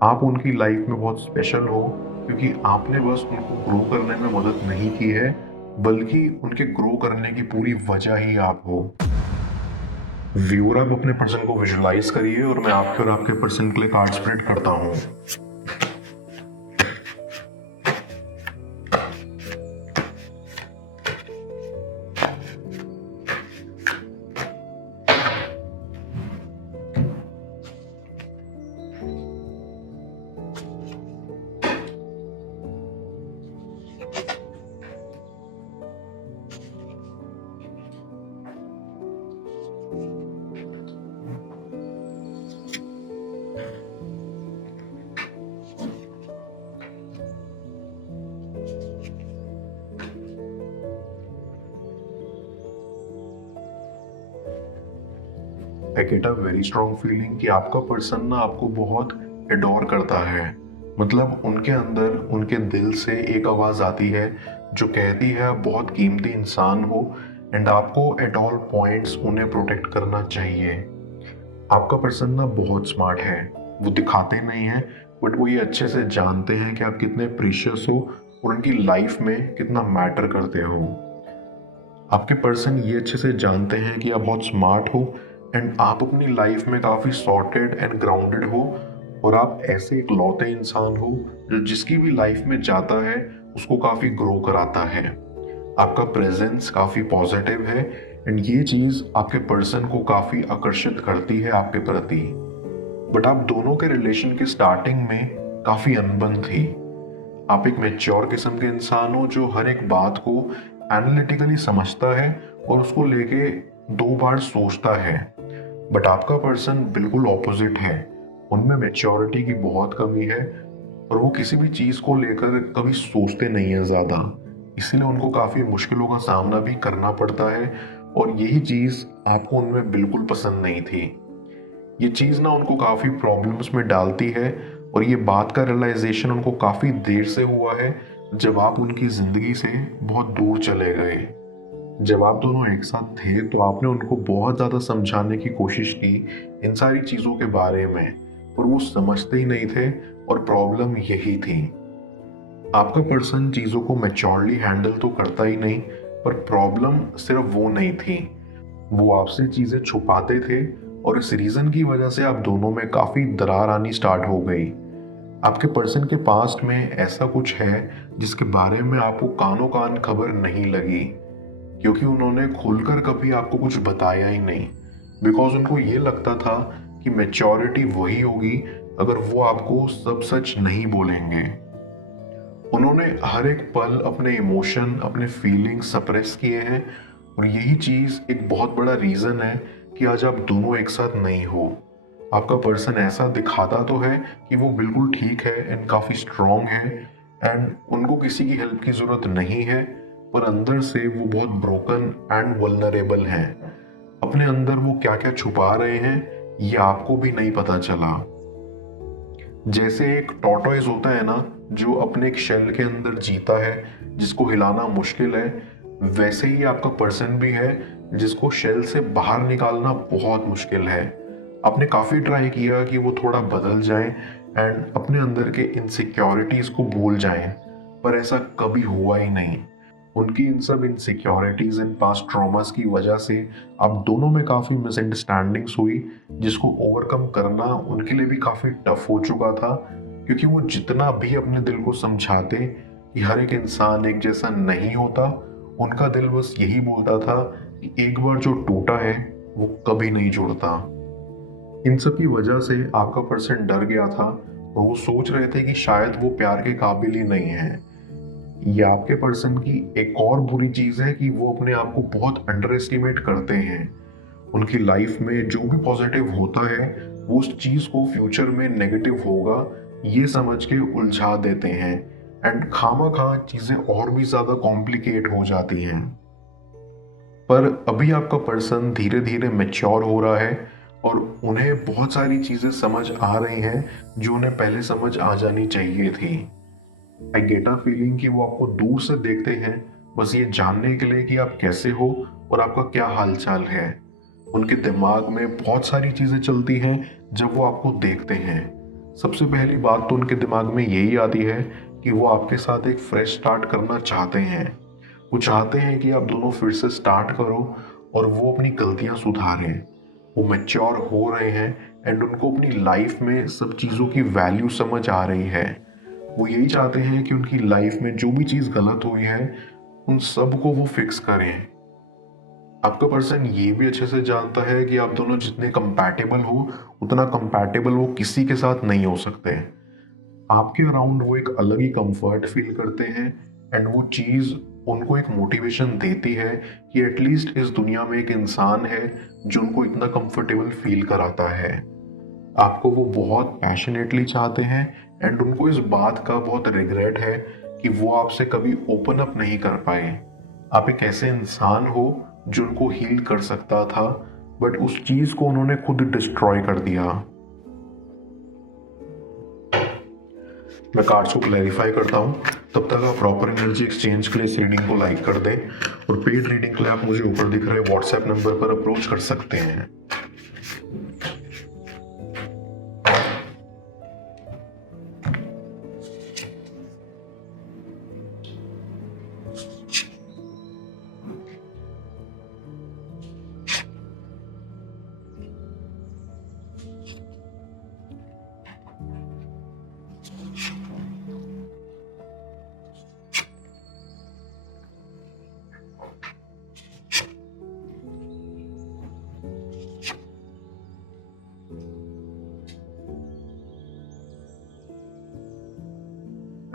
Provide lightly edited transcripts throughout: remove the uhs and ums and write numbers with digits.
आप उनकी लाइफ में बहुत स्पेशल हो क्योंकि आपने बस उनको ग्रो करने में मदद नहीं की है, बल्कि उनके ग्रो करने की पूरी वजह ही आप हो। व्यूअर, आप अपने पर्सन को विजुलाइज करिए और मैं आपके और आपके पर्सन के लिए कार्ड स्प्रेड करता हूँ। I get a very strong feeling कि आपका पर्सन ना आपको बहुत एडोर करता है। मतलब उनके अंदर, उनके दिल से एक आवाज़ आती है जो कहती है आप बहुत कीमती इंसान हो एंड आपको एट ऑल पॉइंट्स उन्हें प्रोटेक्ट करना चाहिए। आपका पर्सन ना बहुत स्मार्ट है, वो दिखाते नहीं हैं, बट वो ये अच्छे से जानते हैं कि आप कितने प्रीशियस हो और उनकी लाइफ में कितना मैटर करते हो। आपके पर्सन ये अच्छे से जानते हैं कि आप बहुत स्मार्ट हो एंड आप अपनी लाइफ में काफ़ी सॉर्टेड एंड ग्राउंडेड हो और आप ऐसे एक लौते इंसान हो जो जिसकी भी लाइफ में जाता है उसको काफ़ी ग्रो कराता है। आपका प्रेजेंस काफ़ी पॉजिटिव है एंड ये चीज़ आपके पर्सन को काफ़ी आकर्षित करती है आपके प्रति। बट आप दोनों के रिलेशन की स्टार्टिंग में काफ़ी अनबन थी। आप एक मैच्योर किस्म के इंसान हो जो हर एक बात को एनालिटिकली समझता है और उसको लेके दो बार सोचता है। बट आपका पर्सन बिल्कुल ऑपोजिट है। उनमें मैच्योरिटी की बहुत कमी है और वो किसी भी चीज़ को लेकर कभी सोचते नहीं है ज़्यादा। इसीलिए उनको काफ़ी मुश्किलों का सामना भी करना पड़ता है और यही चीज़ आपको उनमें बिल्कुल पसंद नहीं थी। ये चीज़ ना उनको काफ़ी प्रॉब्लम्स में डालती है और ये बात का रियलाइजेशन उनको काफ़ी देर से हुआ है जब आप उनकी ज़िंदगी से बहुत दूर चले गए। जब आप दोनों एक साथ थे तो आपने उनको बहुत ज़्यादा समझाने की कोशिश की इन सारी चीज़ों के बारे में, पर वो समझते ही नहीं थे और प्रॉब्लम यही थी। आपका पर्सन चीज़ों को मैच्योरली हैंडल तो करता ही नहीं, पर प्रॉब्लम सिर्फ वो नहीं थी, वो आपसे चीज़ें छुपाते थे और इस रीज़न की वजह से आप दोनों में काफ़ी दरार आनी स्टार्ट हो गई। आपके पर्सन के पास्ट में ऐसा कुछ है जिसके बारे में आपको कानों कान खबर नहीं लगी क्योंकि उन्होंने खुलकर कभी आपको कुछ बताया ही नहीं। बिकॉज उनको ये लगता था कि मैच्योरिटी वही होगी अगर वो आपको सब सच नहीं बोलेंगे। उन्होंने हर एक पल अपने इमोशन, अपने फीलिंग्स सप्रेस किए हैं और यही चीज़ एक बहुत बड़ा रीज़न है कि आज आप दोनों एक साथ नहीं हो। आपका पर्सन ऐसा दिखाता तो है कि वो बिल्कुल ठीक है एंड काफ़ी स्ट्रॉन्ग है एंड उनको किसी की हेल्प की ज़रूरत नहीं है, पर अंदर से वो बहुत ब्रोकन एंड वल्नरेबल हैं। अपने अंदर वो क्या क्या छुपा रहे हैं ये आपको भी नहीं पता चला। जैसे एक टॉर्टोइज होता है ना, जो अपने एक शेल के अंदर जीता है जिसको हिलाना मुश्किल है, वैसे ही आपका पर्सन भी है जिसको शेल से बाहर निकालना बहुत मुश्किल है। आपने काफ़ी ट्राई किया कि वो थोड़ा बदल जाए एंड अपने अंदर के इनसिक्योरिटीज़ को भूल जाएं, पर ऐसा कभी हुआ ही नहीं। उनकी इन सब इनसिक्योरिटीज़ एंड पास्ट ट्रॉमास की वजह से आप दोनों में काफ़ी मिसअंडरस्टैंडिंग्स हुई जिसको ओवरकम करना उनके लिए भी काफ़ी टफ हो चुका था क्योंकि वो जितना भी अपने दिल को समझाते कि हर एक इंसान एक जैसा नहीं होता, उनका दिल बस यही बोलता था कि एक बार जो टूटा है वो कभी नहीं जुड़ता। इन सब की वजह से आपका पर्सन डर गया था और वो सोच रहे थे कि शायद वो प्यार के काबिल ही नहीं है। ये आपके पर्सन की एक और बुरी चीज़ है कि वो अपने आप को बहुत अंडर एस्टिमेट करते हैं। उनकी लाइफ में जो भी पॉजिटिव होता है वो उस चीज़ को फ्यूचर में नेगेटिव होगा ये समझ के उलझा देते हैं एंड खामा खा चीज़ें और भी ज़्यादा कॉम्प्लिकेट हो जाती हैं। पर अभी आपका पर्सन धीरे धीरे मैच्योर हो रहा है और उन्हें बहुत सारी चीज़ें समझ आ रही हैं जो उन्हें पहले समझ आ जानी चाहिए थी। आई गेट अ फीलिंग कि वो आपको दूर से देखते हैं बस ये जानने के लिए कि आप कैसे हो और आपका क्या हालचाल है। उनके दिमाग में बहुत सारी चीज़ें चलती हैं जब वो आपको देखते हैं। सबसे पहली बात तो उनके दिमाग में यही आती है कि वो आपके साथ एक फ्रेश स्टार्ट करना चाहते हैं। वो चाहते हैं कि आप दोनों फिर से स्टार्ट करो और वो अपनी गलतियां सुधारें। वो मैच्योर हो रहे हैं एंड उनको अपनी लाइफ में सब चीज़ों की वैल्यू समझ आ रही है। वो यही चाहते हैं कि उनकी लाइफ में जो भी चीज़ गलत हुई है उन सब को वो फिक्स करें। आपका पर्सन ये भी अच्छे से जानता है कि आप दोनों जितने कंपैटिबल हो उतना कंपैटिबल वो किसी के साथ नहीं हो सकते। आपके अराउंड वो एक अलग ही कंफर्ट फील करते हैं एंड वो चीज़ उनको एक मोटिवेशन देती है कि एटलीस्ट इस दुनिया में एक इंसान है जो उनको इतना कंफर्टेबल फील कराता है। आपको वो बहुत पैशनेटली चाहते हैं एंड उनको इस बात का बहुत रिग्रेट है कि वो आपसे कभी ओपन अप नहीं कर पाए। आप एक ऐसे इंसान हो जो उनको हील कर सकता था, बट उस चीज को उन्होंने खुद डिस्ट्रॉय कर दिया। मैं कार्ड्स को क्लैरिफाई करता हूँ, तब तक आप प्रॉपर एनर्जी एक्सचेंज के लिए इस रीडिंग को लाइक कर दें और पेड रीडिंग के लिए आप मुझे ऊपर दिख रहे व्हाट्सएप नंबर पर अप्रोच कर सकते हैं।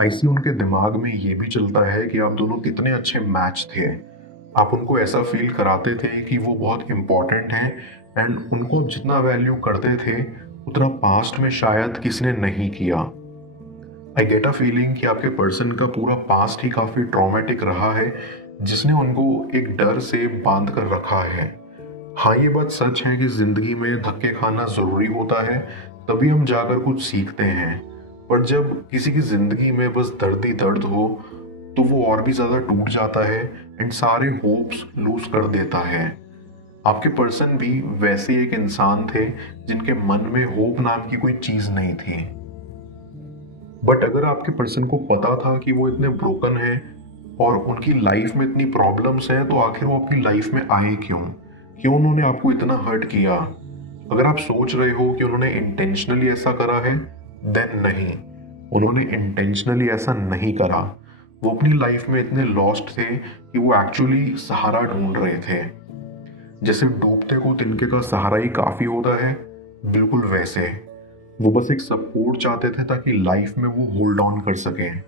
ऐसी उनके दिमाग में ये भी चलता है कि आप दोनों कितने अच्छे मैच थे। आप उनको ऐसा फील कराते थे कि वो बहुत इम्पोर्टेंट हैं एंड उनको जितना वैल्यू करते थे उतना पास्ट में शायद किसी ने नहीं किया। आई गेट अ फीलिंग कि आपके पर्सन का पूरा पास्ट ही काफ़ी ट्रॉमेटिक रहा है जिसने उनको एक डर से बांध कर रखा है। हाँ, ये बात सच है कि ज़िंदगी में धक्के खाना ज़रूरी होता है, तभी हम जाकर कुछ सीखते हैं। पर जब किसी की ज़िंदगी में बस दर्द ही दर्द हो तो वो और भी ज़्यादा टूट जाता है एंड सारे होप्स लूज कर देता है। आपके पर्सन भी वैसे एक इंसान थे जिनके मन में होप नाम की कोई चीज़ नहीं थी। बट अगर आपके पर्सन को पता था कि वो इतने ब्रोकन हैं और उनकी लाइफ में इतनी प्रॉब्लम्स हैं, तो आखिर वो आपकी लाइफ में आए क्यों? क्यों उन्होंने आपको इतना हर्ट किया? अगर आप सोच रहे हो कि उन्होंने इंटेंशनली ऐसा करा है, देन नहीं, उन्होंने इंटेंशनली ऐसा नहीं करा। वो अपनी लाइफ में इतने लॉस्ट थे कि वो एक्चुअली सहारा ढूंढ रहे थे। जैसे डूबते को तिनके का सहारा ही काफी होता है, बिल्कुल वैसे वो बस एक सपोर्ट चाहते थे ताकि लाइफ में वो होल्ड ऑन कर सकें।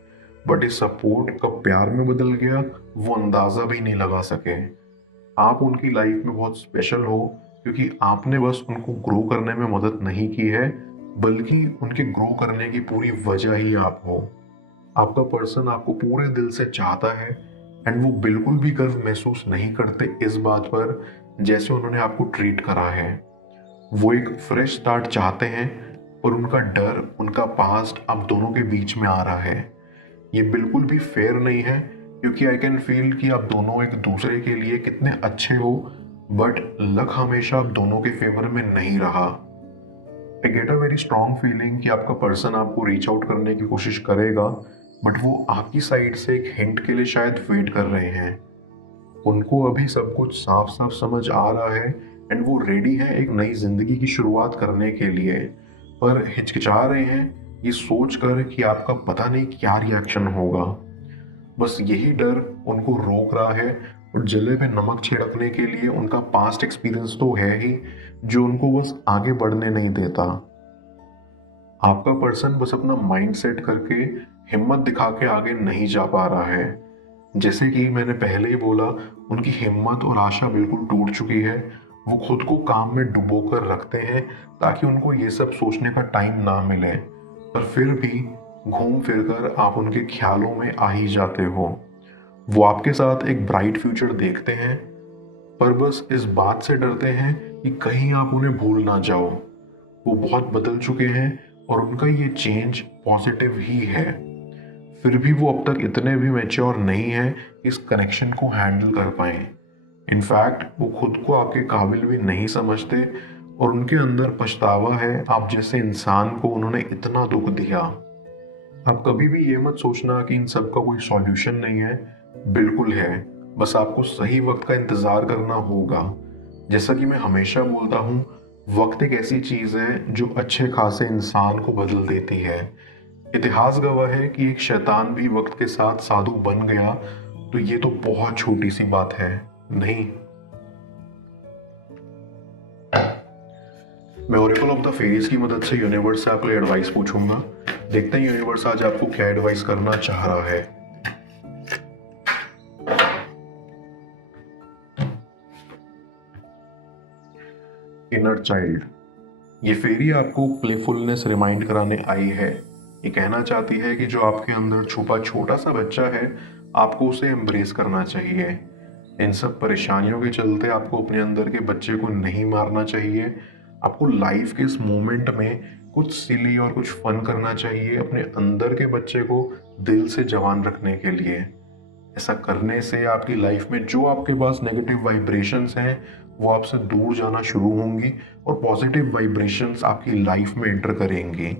बट इस सपोर्ट कब प्यार में बदल गया वो अंदाजा भी नहीं लगा सके। आप उनकी लाइफ में बहुत स्पेशल हो क्योंकि आपने बस उनको ग्रो करने में मदद नहीं की है, बल्कि उनके ग्रो करने की पूरी वजह ही आप हो। आपका पर्सन आपको पूरे दिल से चाहता है एंड वो बिल्कुल भी गर्व महसूस नहीं करते इस बात पर जैसे उन्होंने आपको ट्रीट करा है। वो एक फ्रेश स्टार्ट चाहते हैं और उनका डर, उनका पास्ट आप दोनों के बीच में आ रहा है। ये बिल्कुल भी फेयर नहीं है क्योंकि आई कैन फील कि आप दोनों एक दूसरे के लिए कितने अच्छे हो, बट लक हमेशा आप दोनों के फेवर में नहीं रहा। I get a very strong feeling कि आपका पर्सन आपको रीच आउट करने की कोशिश करेगा, बट वो आपकी साइड से एक हिंट के लिए शायद वेट कर रहे हैं। उनको अभी सब कुछ साफ साफ समझ आ रहा है एंड वो रेडी है एक नई जिंदगी की शुरुआत करने के लिए, पर हिचकिचा रहे हैं ये सोच कर कि आपका पता नहीं क्या रिएक्शन होगा। बस यही डर उनको रोक रहा है और जले पे नमक छिड़कने के लिए उनका पास्ट एक्सपीरियंस तो है ही जो उनको बस आगे बढ़ने नहीं देता। आपका पर्सन बस अपना माइंड सेट करके हिम्मत दिखा के आगे नहीं जा पा रहा है। जैसे कि मैंने पहले ही बोला, उनकी हिम्मत और आशा बिल्कुल टूट चुकी है। वो खुद को काम में डुबो कर रखते हैं ताकि उनको ये सब सोचने का टाइम ना मिले, पर फिर भी घूम फिर कर आप उनके ख्यालों में आ ही जाते हो। वो आपके साथ एक ब्राइट फ्यूचर देखते हैं, पर बस इस बात से डरते हैं कि कहीं आप उन्हें भूल ना जाओ। वो बहुत बदल चुके हैं और उनका ये चेंज पॉजिटिव ही है। फिर भी वो अब तक इतने भी मैच्योर नहीं है कि इस कनेक्शन को हैंडल कर पाए। इनफैक्ट वो खुद को आपके काबिल भी नहीं समझते और उनके अंदर पछतावा है आप जैसे इंसान को उन्होंने इतना दुख दिया। आप कभी भी ये मत सोचना कि इन सब का कोई सॉल्यूशन नहीं है, बिल्कुल है। बस आपको सही वक्त का इंतजार करना होगा। जैसा कि मैं हमेशा बोलता हूँ, वक्त एक ऐसी चीज है जो अच्छे खासे इंसान को बदल देती है। इतिहास गवाह है कि एक शैतान भी वक्त के साथ साधु बन गया, तो ये तो बहुत छोटी सी बात है, नहीं? मैं ओरेकल ऑफ द फेरीज की मदद से यूनिवर्स से आपके लिए एडवाइस पूछूंगा। देखते हैं यूनिवर्स आज आपको क्या एडवाइस करना चाह रहा है। इनर चाइल्ड, ये फेरी आपको प्लेफुलनेस रिमाइंड कराने आई है। ये कहना चाहती है कि जो आपके अंदर छुपा छोटा सा बच्चा है, आपको उसे एम्ब्रेस करना चाहिए। इन सब परेशानियों के चलते आपको अपने अंदर के बच्चे को नहीं मारना चाहिए। आपको लाइफ के इस मोमेंट में कुछ सिली और कुछ फन करना चाहिए अपने अंदर के बच्चे को दिल से जवान रखने के लिए। ऐसा करने से आपकी लाइफ में जो आपके पास नेगेटिव वाइब्रेशंस हैं वो आपसे दूर जाना शुरू होंगी और पॉजिटिव वाइब्रेशंस आपकी लाइफ में एंटर करेंगी।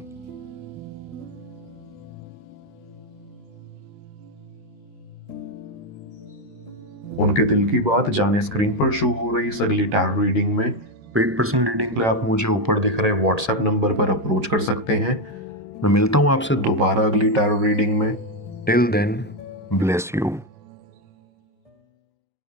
उनके दिल की बात जाने स्क्रीन पर शो हो रही इस अगली टैरो रीडिंग में। पेड पर्सनल रीडिंग के लिए आप मुझे ऊपर दिख रहे व्हाट्सएप नंबर पर अप्रोच कर सकते हैं। मैं मिलता हूं आपसे दोबारा अगली टैरो रीडिंग में। Till then, bless you.